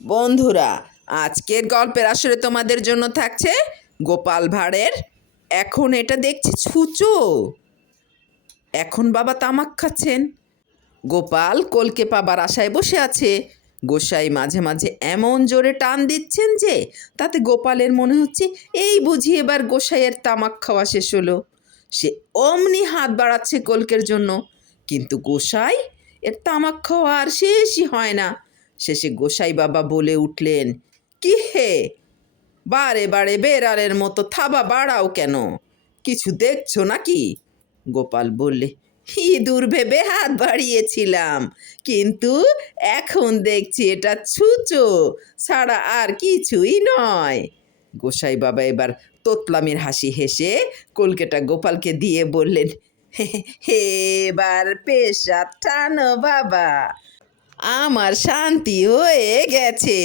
বন্ধুরা, আজকের গল্পের আসরে তোমাদের জন্য থাকছে গোপাল ভাঁড়ের এখন এটা দেখছি ছুঁচো। এখন বাবা তামাক খাচ্ছেন, গোপাল কলকে পাবার আশায় বসে আছে। গোসাই মাঝে মাঝে এমন জোরে টান দিচ্ছেন যে তাতে গোপালের মনে হচ্ছে এই বুঝি এবার গোসাইয়ের তামাক খাওয়া শেষ হলো। সে অমনি হাত বাড়াচ্ছে কলকের জন্য, কিন্তু গোসাই এর তামাক খাওয়া আর শেষই হয় না। শেষে গোসাই বাবা বলে উঠলেন, কি হে, বারে বারে বেড়ালের মতো থাবা বাড়াও কেন? কিছু দেখছো নাকি? গোপাল বললে, ইঁদুর ভেবে হাত বাড়িয়েছিলাম, কিন্তু এখন দেখছি এটা ছুঁচো ছাড়া আর কিছুই নয়। গোসাই বাবা এবার তোতলামির হাসি হেসে কলকেটা গোপালকে দিয়ে বললেন, হে, এবার পেশাব টানো বাবা, আমার শান্তি হয়ে গেছে।